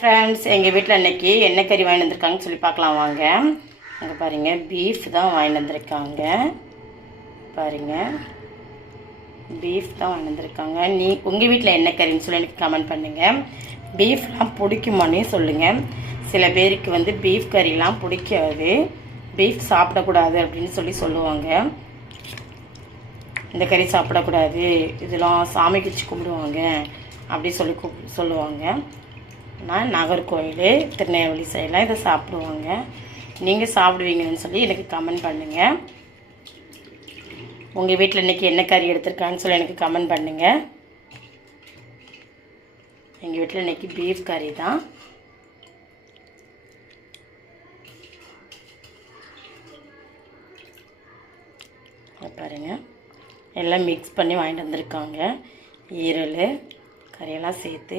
Friends எங்கள் வீட்டில் இன்றைக்கி என்ன கறி வாங்கி வந்திருக்காங்கன்னு சொல்லி பார்க்கலாம் வாங்க. அங்கே பாருங்கள் பீஃப் தான் வாங்கி வந்திருக்காங்க. பாருங்கள் பீஃப் தான் வாங்கி வந்திருக்காங்க. நீ உங்கள் வீட்டில் என்ன கறின்னு சொல்லி எனக்கு கமெண்ட் பண்ணுங்கள் பீஃப்லாம் பிடிக்குமானே சொல்லுங்கள் சில பேருக்கு வந்து பீஃப் கறிலாம் பிடிக்காது. பீஃப் சாப்பிடக்கூடாது அப்படின்னு சொல்லி சொல்லுவாங்க. இந்த கறி சாப்பிடக்கூடாது இதெல்லாம் சாமிக்கு வச்சு கும்பிடுவாங்க அப்படி சொல்லி கூப் சொல்லுவாங்க. நான் நாகர்கோவில் திருநெல்வேலி சைடெலாம் இதை சாப்பிடுவாங்க. நீங்கள் சாப்பிடுவீங்கன்னு சொல்லி எனக்கு கமெண்ட் பண்ணுங்கள் உங்கள் வீட்டில் இன்றைக்கி என்ன கறி எடுத்திருக்காங்கன்னு சொல்லி எனக்கு கமெண்ட் பண்ணுங்கள் எங்கள் வீட்டில் இன்றைக்கி பீஃப் கறி தான். பாருங்க. எல்லாம் மிக்ஸ் பண்ணி வாங்கிட்டு வந்திருக்காங்க. ஈரல் கறியெல்லாம் சேர்த்து